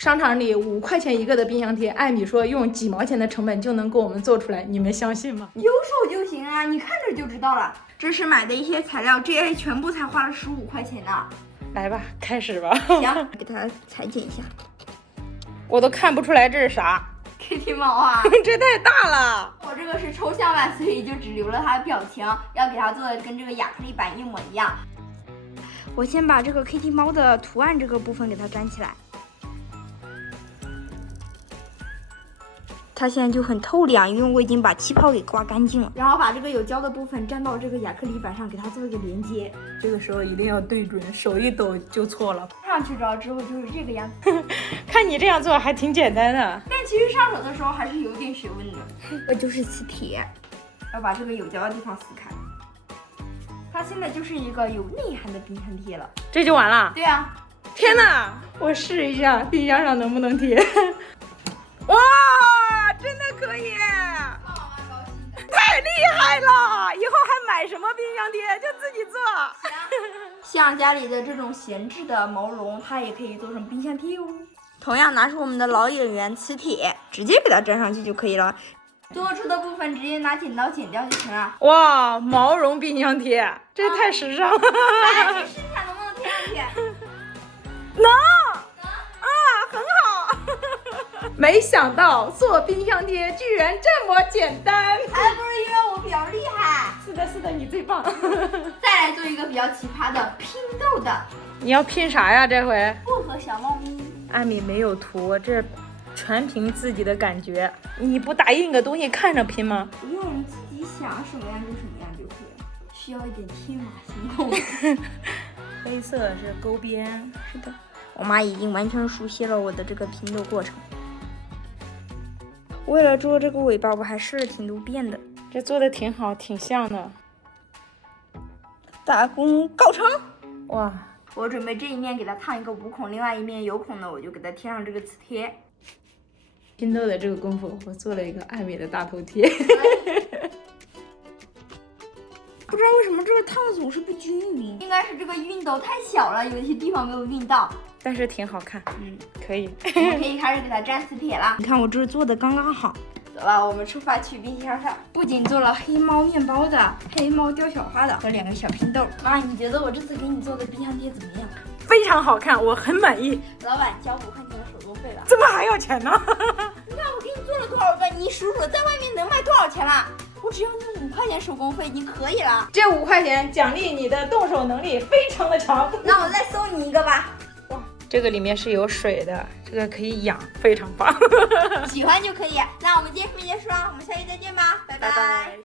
商场里5块钱一个的冰箱贴，艾米说用几毛钱的成本就能给我们做出来，你们相信吗？有手就行啊，你看着就知道了。这是买的一些材料，这全部才花了15块钱呢。来吧，开始吧。行，给它裁剪一下。我都看不出来这是啥。Kitty 猫啊，这太大了。我这个是抽象版，所以就只留了它的表情，要给它做的跟这个亚克力板一模一样。我先把这个 Kitty 猫的图案这个部分给它粘起来。它现在就很透亮，因为我已经把气泡给刮干净了。然后把这个有胶的部分粘到这个亚克力板上，给它做一个连接。这个时候一定要对准，手一抖就错了。上去之后就是这个样子。看你这样做还挺简单的，但其实上手的时候还是有点学问的。这就是磁铁，要把这个有胶的地方撕开。它现在就是一个有内涵的冰箱贴了。这就完了？对啊。天哪，我试一下冰箱上能不能贴。哇，真的可以！太厉害了！以后还买什么冰箱贴就自己做。像家里的这种闲置的毛绒，它也可以做成冰箱贴哦。同样拿出我们的老演员磁铁，直接给它粘上去就可以了。做出的部分直接拿剪刀剪掉就行了。哇，毛绒冰箱贴，这也太时尚了！来，去试一下能不能贴上去。能啊，很好。没想到做冰箱贴居然这么简单。哎，不是因为我比较厉害。是的，是的，你最棒。再来做一个比较奇葩的拼豆的。你要拼啥呀？这回薄荷小猫咪。艾米没有图，这全凭自己的感觉。你不打印个东西看着拼吗？不用，你自己想什么样就什么样就可以了。需要一点天马行空。黑色是勾边。是的，我妈已经完全熟悉了我的这个拼豆过程。为了做这个尾巴，我还试了挺多遍的。这做的挺好，挺像的。大功告成！哇！我准备这一面给它烫一个无孔，另外一面有孔的我就给它贴上这个磁贴。拼豆的这个功夫，我做了一个艾米的大头贴。不知道为什么这个烫的总是不均匀，应该是这个熨斗太小了，有些地方没有熨到。但是挺好看，可以。我们可以开始给它粘磁铁了。你看我这做的刚刚好。走了，我们出发去冰箱上。不仅做了黑猫面包的、黑猫雕小花的和2个小拼豆。妈，你觉得我这次给你做的冰箱贴怎么样？非常好看，我很满意。老板交5块钱的手工费了。怎么还要钱呢？你看我给你做了多少个，你数数在外面能卖多少钱啦？我只要你5块钱手工费，你可以了。这5块钱奖励你的动手能力非常的强。那我再送你一个吧。哇，这个里面是有水的，这个可以养，非常棒。喜欢就可以。那我们今天视频结束了，我们下期再见吧，拜拜。